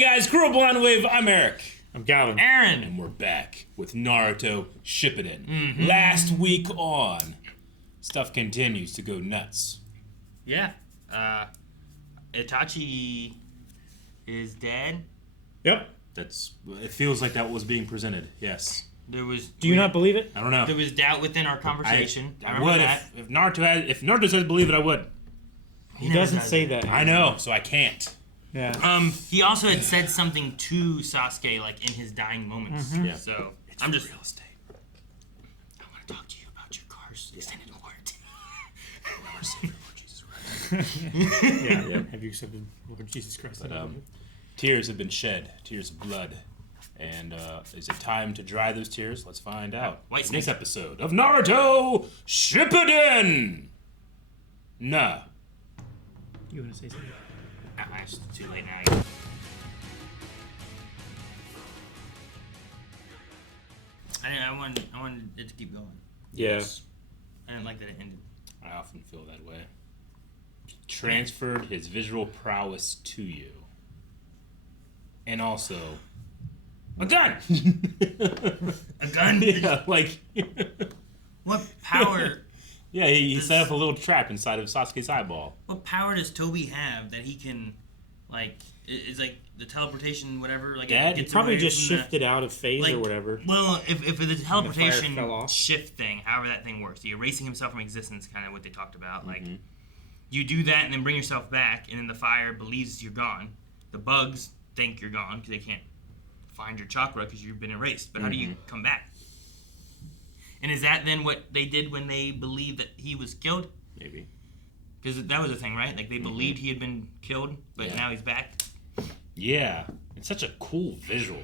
guys, Cruel Blonde Wave, I'm Eric. I'm Calvin. Aaron. And we're back with Naruto Shippuden. Mm-hmm. Last week on, stuff continues to go nuts. Yeah. Itachi is dead. Yep. It feels like that was being presented, yes. There was. Do you not believe it? I don't know. There was doubt within our conversation. I would if Naruto says believe it, I would. He doesn't say that. I know, so I can't. Yeah. He also had said something to Sasuke, like, in his dying moments. Yeah. So, It's I'm just... real estate. I want to talk to you about your car's extended warranty. Our Savior, Lord Jesus Christ. Yeah. Have you accepted Lord Jesus Christ? But, tears have been shed, tears of blood. And is it time to dry those tears? Let's find out. White Next snake. episode of Naruto Shippuden! Nah. You want to say something? It's too late now. I wanted it to keep going. Yeah. I didn't like that it ended. I often feel that way. He transferred his visual prowess to you. And also... a gun! A gun? Yeah, like... What power... Yeah, he set up a little trap inside of Sasuke's eyeball. What power does Tobi have that he can, like, it's like the teleportation, whatever, like, Dad, it He gets probably away just from shifted out of phase like, or whatever. Well, if the teleportation fell off. shift thing, however that thing works, the erasing himself from existence, kind of what they talked about, like, you do that and then bring yourself back, and then the fire believes you're gone. The bugs think you're gone because they can't find your chakra because you've been erased. But how do you come back? And is that then what they did when they believed that he was killed? Maybe. Because that was the thing, right? Like, they believed he had been killed, but now he's back. Yeah. It's such a cool visual.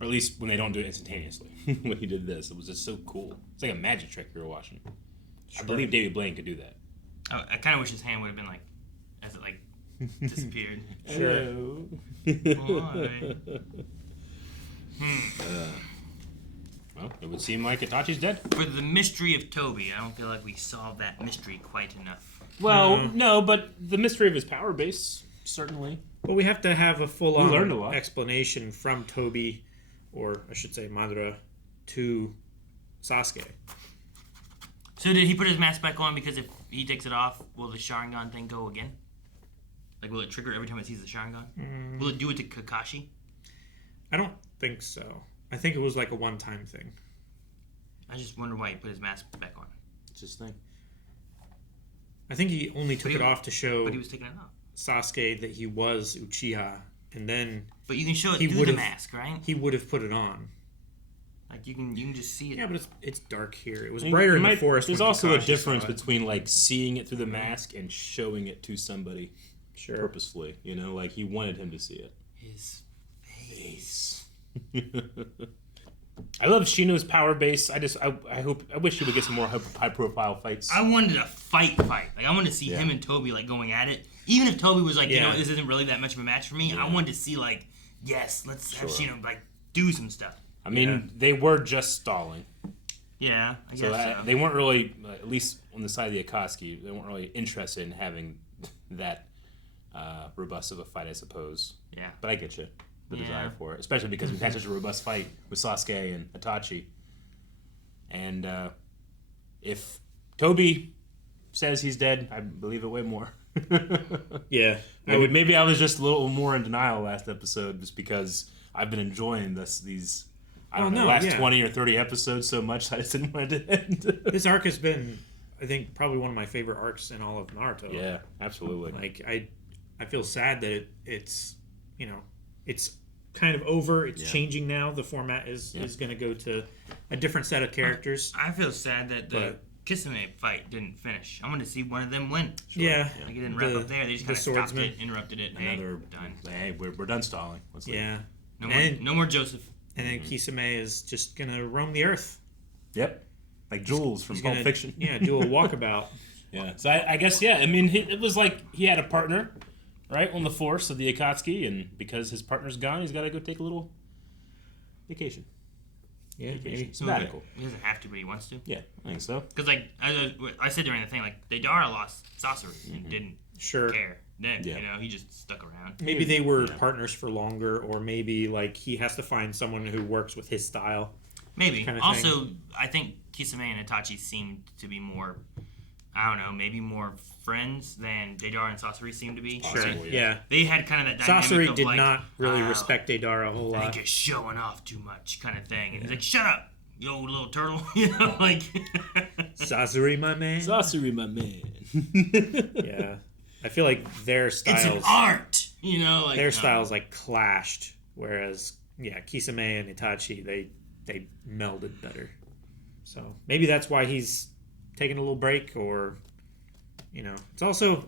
Or at least when they don't do it instantaneously. When he did this, it was just so cool. It's like a magic trick you were watching. Sure. I believe David Blaine could do that. I kind of wish his hand would have been like, as it like disappeared. Sure. Why? Well, it would seem like Itachi's dead. For the mystery of Tobi, I don't feel like we solved that mystery quite enough. Well, no, but the mystery of his power base, certainly. Well, we have to have a We full-on learned a lot. explanation from Tobi, or I should say Madara, to Sasuke. So did he put his mask back on because if he takes it off, will the Sharingan thing go again? Like, will it trigger every time it sees the Sharingan? Will it do it to Kakashi? I don't think so. I think it was like a one-time thing. I just wonder why he put his mask back on. It's his thing. I think he only took it off to show But he was taking it off. Sasuke that he was Uchiha, and then But you can show it He through the would've- mask, right? he would have put it on. Like, you can just see it. Yeah, but it's dark here. It was brighter in the forest. There's when also a Kakashi difference saw it. between, like, seeing it through the mask and showing it to somebody Sure. purposefully. You know, like, he wanted him to see it. His face. I love Shino's power base. I wish he would get some more high profile fights. I wanted a fight. Like, I wanted to see him and Tobi, like, going at it. Even if Tobi was like, you know, this isn't really that much of a match for me, I wanted to see, like, yes, let's have Shino, like, do some stuff. I mean, they were just stalling. Yeah, I guess So so. they weren't really, at least on the side of the Akatsuki, they weren't really interested in having that robust of a fight, I suppose. Yeah. But I get you, the desire for it. Especially because we've had such a robust fight with Sasuke and Itachi. And if Tobi says he's dead, I believe it way more. Yeah. Maybe I was just a little more in denial last episode just because I've been enjoying these... I don't know, last 20 or 30 episodes so much that I just didn't want it to end. This arc has been, I think, probably one of my favorite arcs in all of Naruto. Yeah, absolutely. Like, I feel sad that it's, you know, it's kind of over. It's changing now. The format is going to go to a different set of characters. I feel sad that the Kisame fight didn't finish. I wanted to see one of them win. Yeah. Like, it didn't wrap up there. They just kind of stopped it, interrupted it. Done. Hey, we're done stalling. Let's leave. Yeah. No more Joseph. And then Kisame is just going to roam the earth. Yep. Like Jules from Pulp Fiction. Yeah, do a walkabout. Yeah. So I guess, I mean, it was like he had a partner, right, on the force of the Akatsuki, and because his partner's gone, he's got to go take a little vacation. Yeah, maybe. Sabbatical. He doesn't have to, but he wants to. Yeah, I think so. Because, like, I said during the thing, like, Deidara lost sorcery and didn't Sure. care. Then Yeah. he just stuck around. Maybe they were partners for longer, or maybe like he has to find someone who works with his style. Maybe. Kind of Also, thing. I think Kisame and Itachi seemed to be more, I don't know, maybe more friends than Deidara and Sasori seemed to be. Sure. Possible, Yeah. They had kind of that dynamic Sasori of did like, not really respect Deidara a whole I think lot. you're showing off too much kind of thing. And he's like, shut up, you old little turtle. Like... Sasori, my man. Sasori, my man. Yeah. I feel like their styles... It's an art! Like... Their styles, like, clashed. Whereas, yeah, Kisame and Itachi, they melded better. So, maybe that's why he's taking a little break, or... It's also...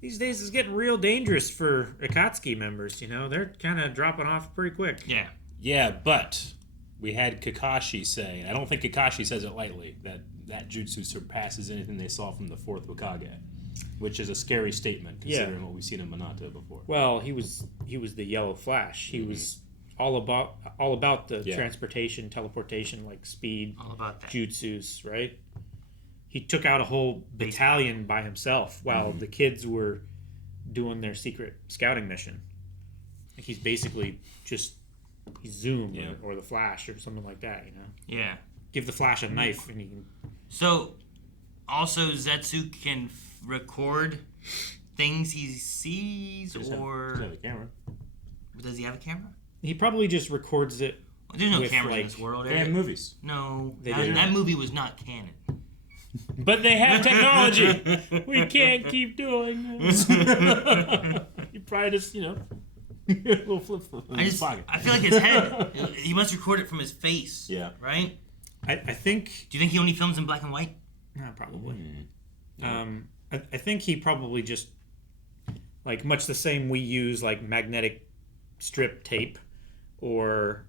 These days it's getting real dangerous for Akatsuki members, They're kind of dropping off pretty quick. Yeah. Yeah, but we had Kakashi say, and I don't think Kakashi says it lightly, that jutsu surpasses anything they saw from the fourth Hokage, which is a scary statement considering what we've seen in Minato before. Well, he was the Yellow Flash. He was all about the transportation, teleportation, like speed, All about that. jutsus, right? He took out a whole battalion by himself while the kids were doing their secret scouting mission. Like he's basically just Zoom or the Flash or something like that, Yeah. Give the Flash a knife and he can... So, also, Zetsu can record things he sees, or... Does he have a camera? Does he have a camera? He probably just records it. There's no With, cameras in like, this world. They have movies. No. They That, do. that movie was not canon. But they have technology. We can't keep doing this. You probably just, a little flip in his pocket. I feel like his head, he must record it from his face. Yeah. Right? I think... Do you think he only films in black and white? Probably. I think he probably just, like, much the same we use, like, magnetic strip tape, or,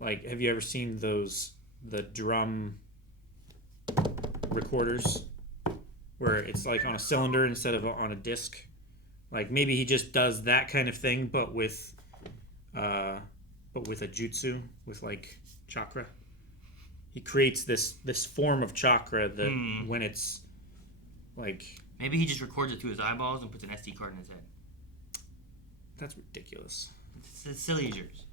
like, have you ever seen the drum recorders, where it's, like, on a cylinder instead of on a disc? Like, maybe he just does that kind of thing, but with a jutsu, with, like, chakra. He creates this form of chakra that when it's like... Maybe he just records it through his eyeballs and puts an SD card in his head. That's ridiculous. It's as silly as yours.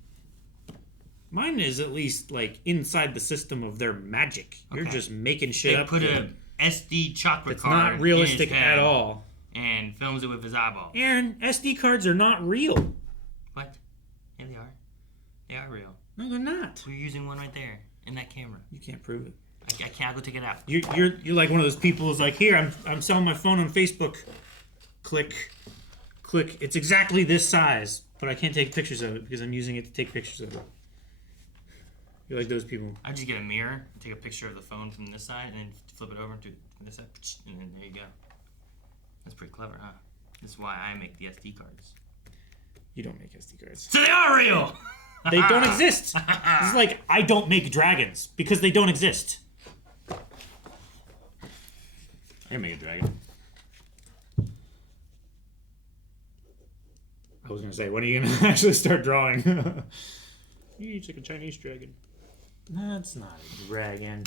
Mine is at least like inside the system of their magic. You're Okay. just making shit They up. put that a SD chakra it's card not in realistic his head at all. and films it with his eyeball. Aaron, SD cards are not real. What? Yeah, they are. They are real. No, they're not. We're using one right there in that camera. You can't prove it. I can't. I'll go take it out. You're like one of those people who's like, here, I'm selling my phone on Facebook. Click. It's exactly this size, but I can't take pictures of it because I'm using it to take pictures of it. You're like those people. I just get a mirror, take a picture of the phone from this side, and then flip it over to this side, and then there you go. That's pretty clever, huh? This is why I make the SD cards. You don't make SD cards. So they are real! They don't exist. This is like, I don't make dragons because they don't exist. I can make a dragon. I was gonna say, when are you gonna actually start drawing? It's like a Chinese dragon. That's not a dragon.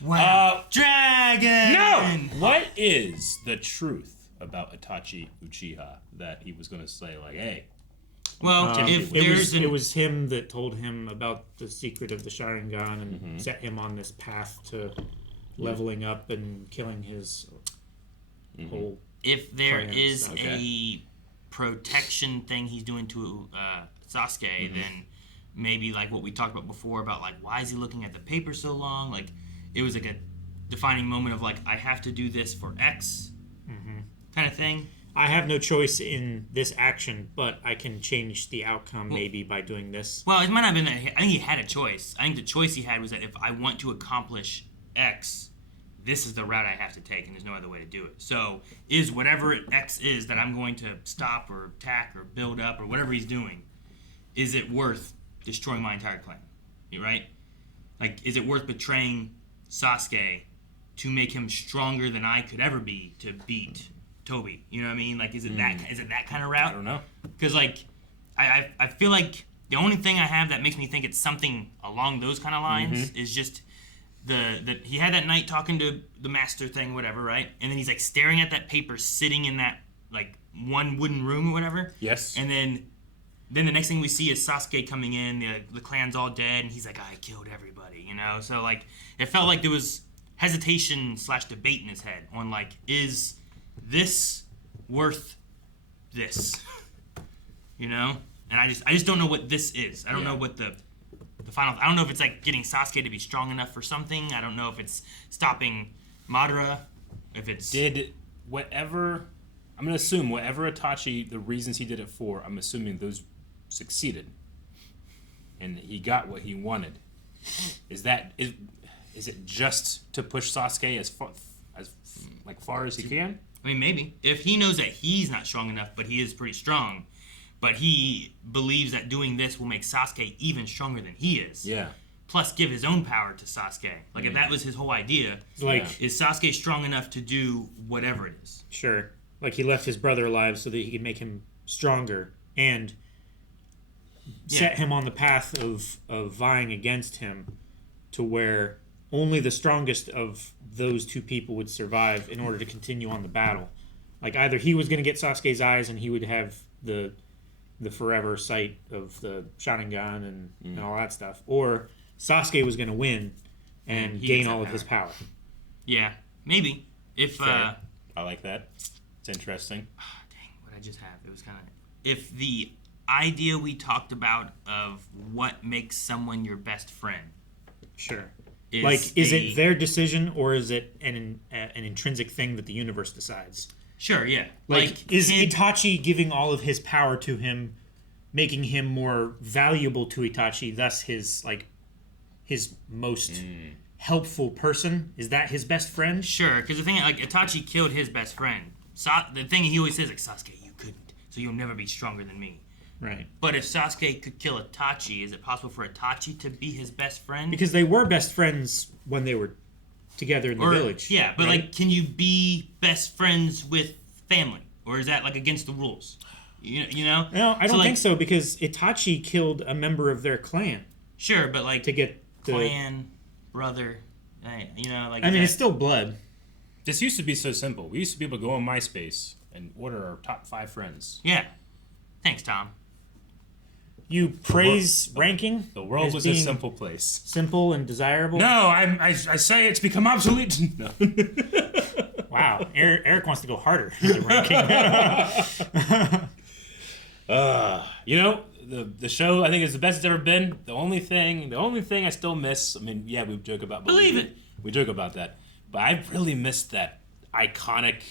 Wow. Dragon! No! What is the truth about Itachi Uchiha that he was going to say, like, hey, Well, if there's it was him that told him about the secret of the Sharingan and set him on this path to leveling up and killing his whole... If there Plans. is Okay. a protection thing he's doing to Sasuke, then maybe like what we talked about before about like why is he looking at the paper so long? Like it was like a defining moment of like I have to do this for X kind of thing. I have no choice in this action, but I can change the outcome maybe by doing this. Well, it might not have been that. I think he had a choice. I think the choice he had was that if I want to accomplish X, this is the route I have to take, and there's no other way to do it. So, is whatever X is that I'm going to stop or attack or build up or whatever he's doing, is it worth destroying my entire clan? Right? Like, is it worth betraying Sasuke to make him stronger than I could ever be to beat Tobi? You know what I mean? Like, is it that kind of route? I don't know. Because, like, I feel like the only thing I have that makes me think it's something along those kind of lines is just he had that night talking to the master thing, whatever, right? And then he's like staring at that paper, sitting in that like one wooden room or whatever. Yes. And then the next thing we see is Sasuke coming in. The clan's all dead, and he's like, "I killed everybody," you know. So like, it felt like there was hesitation / debate in his head on like, is this worth this? You know. And I just don't know what this is. I don't know what the final. I don't know if it's like getting Sasuke to be strong enough for something. I don't know if it's stopping Madara. If it's whatever. I'm gonna assume whatever Itachi, the reasons he did it for. I'm assuming those succeeded, and he got what he wanted. Is it just to push Sasuke as far as he can? I mean, maybe if he knows that he's not strong enough, but he is pretty strong. But he believes that doing this will make Sasuke even stronger than he is. Yeah. Plus, give his own power to Sasuke. Like, if that was his whole idea, like, is Sasuke strong enough to do whatever it is? Sure. Like, he left his brother alive so that he could make him stronger and set him on the path of vying against him to where only the strongest of those two people would survive in order to continue on the battle. Like, either he was going to get Sasuke's eyes and he would have the forever sight of the Sharingan and all that stuff, or Sasuke was going to win and gain all of his power. Yeah, maybe. If I like that. It's interesting. Dang, what I just have. It was kind of... If the idea we talked about of what makes someone your best friend... Sure. Is it their decision, or is it an intrinsic thing that the universe decides? Sure, yeah. Is Itachi giving all of his power to him, making him more valuable to Itachi, thus his most helpful person? Is that his best friend? Sure, because the thing, like, Itachi killed his best friend. The thing he always says, like, Sasuke, you couldn't, so you'll never be stronger than me. Right. But if Sasuke could kill Itachi, is it possible for Itachi to be his best friend? Because they were best friends when they were together in the village. Yeah, but right? like, can you be best friends with family, or is that like against the rules? You know? No, I don't think so, because Itachi killed a member of their clan. Sure, but like to get clan, brother, you know, like. I mean, it's still blood. This used to be so simple. We used to be able to go on MySpace and order our top 5 friends. Yeah. Thanks, Tom. You praise ranking? The world was a simple place. Simple and desirable? No, I say it's become obsolete. No. Wow, Eric wants to go harder in the ranking. You know, the show I think is the best it's ever been. The only thing I still miss. I mean, yeah, we joke about Believe It. We joke about that, but I really missed that iconic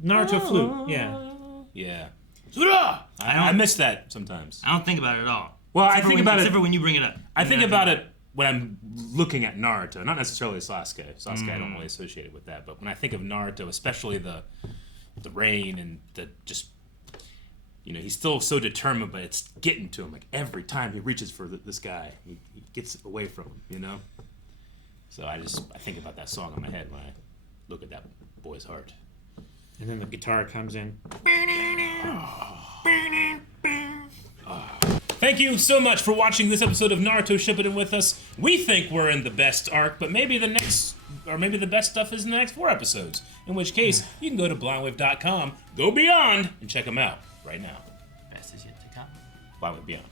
Naruto Flute. Yeah. Yeah. I miss that sometimes. I don't think about it at all. Well, I think about it except for when you bring it up. I think about it when I'm looking at Naruto, not necessarily Sasuke. Sasuke, I don't really associate it with that. But when I think of Naruto, especially the rain and the just, you know, he's still so determined, but it's getting to him. Like every time he reaches for this guy, he gets away from him. You know. So I think about that song in my head when I look at that boy's heart. And then the guitar comes in. Thank you so much for watching this episode of Naruto Shippuden with us. We think we're in the best arc, but maybe the best stuff is in the next 4 episodes. In which case, you can go to blindwave.com, go beyond, and check them out right now. Best is yet to come. Blindwave Beyond.